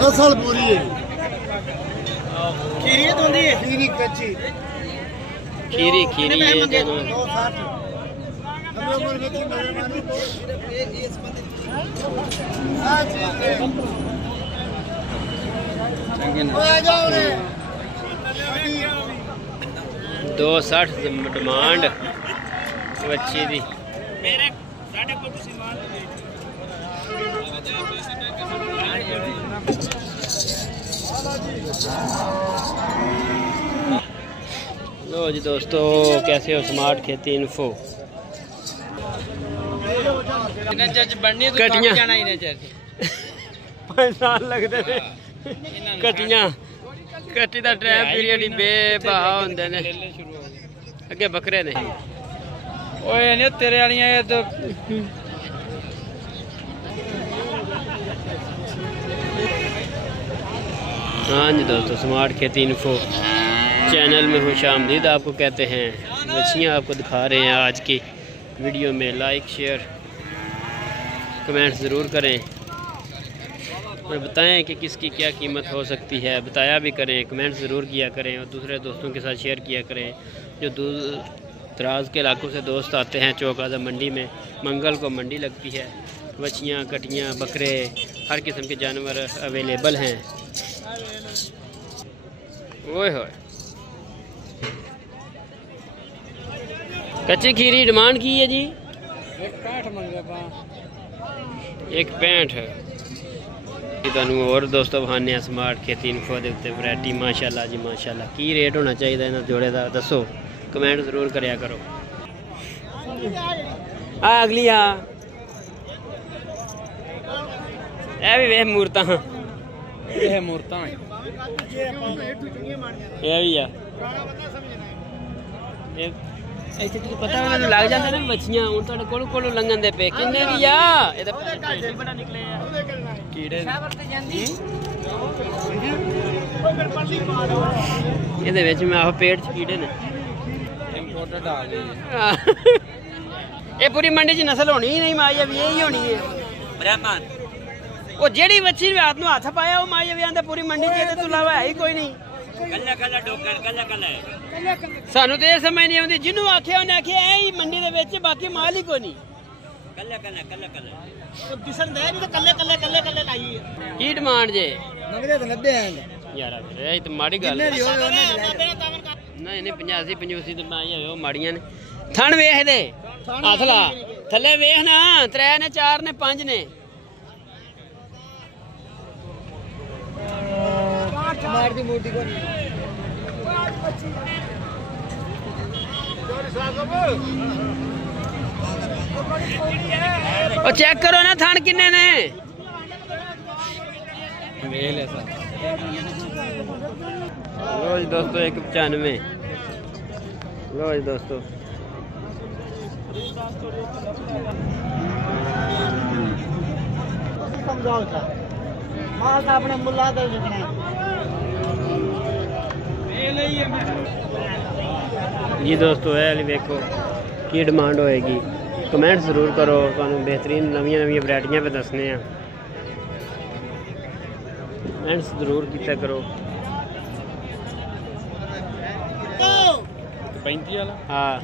नस्ल पूरी है। खीरी दोंदी है, खीरी कच्ची खीरी खीरी है दोनों। 260 हमें उम्र में थी मेहरबानी आ जाओ रे 260 डिमांड बच्ची दी। मेरे साढ़े को सीमान लो जी दोस्तों, कैसे हो स्मार्ट खेती इन्फो। कटियां 5 साल लगते थे कटियां कटी का टाइम पीरियड ही बेबहा होंदे ने। अगे बकरे ने ओए ने तेरे वालियां ये तो हाँ जी दोस्तों, स्मार्ट खेती इन्फो चैनल में खुशामदीद आपको कहते हैं। बच्चियाँ आपको दिखा रहे हैं आज की वीडियो में। लाइक शेयर कमेंट ज़रूर करें और बताएं कि किसकी क्या कीमत हो सकती है। बताया भी करें, कमेंट ज़रूर किया करें और दूसरे दोस्तों के साथ शेयर किया करें। जो दूर दराज के इलाकों से दोस्त आते हैं, चौक आज़म मंडी में मंगल को मंडी लगती है। बच्चियाँ कटियाँ बकरे हर किस्म के जानवर अवेलेबल हैं। ओए होए कच्ची खीरी डिमांड की है जी 165 है। और दोस्तों बहाने स्मार्ट खेती इन्फो के उत्ते वैरायटी माशाल्लाह जी माशाल्लाह। की रेट होना चाहिए इन्होंने जोड़े का दसो, कमेंट जरूर करया करो। अगली हाँ ए भी वे मूर्तां पता लग जाते ना बच्चियां हूँ थोड़े कोल लंघन दे पे किन्ने दी आ ये आहो पेट च कीड़े ने। ये पूरी मंडी च नस्ल होनी ही नहीं, माया भी यही होनी है। वो जेड़ी बच्ची हाथ में हाथ पाया वो माया भी आंदा पूरी मंडी च तो अलावा है ही कोई नहीं। सानू तो यह समझ नहीं आती, जिन्हों आख्या उन्हें आख्या है ही मंडी दे विच बाकी माल ही कोई नहीं। की डिमांड जे यार तो माड़ी गल नहीं 85 85 तो माड़ियां ने। थन वेख दे हाथ ला थले वेख ना, 3 ने 4 ने 5 ने। और चेक करो ना थान किन्ने ने। लो जी दोस्तों 195। लो जी दोस्तों अपने मुल्ला जी दोस्तों है अली देखो की डिमांड होएगी। कमेंट ज़रूर करो, तुहानू बेहतरीन नवी वैरायटियां पे दसने हैं। कमेंट्स ज़रूर किया करो। 35 वाला हाँ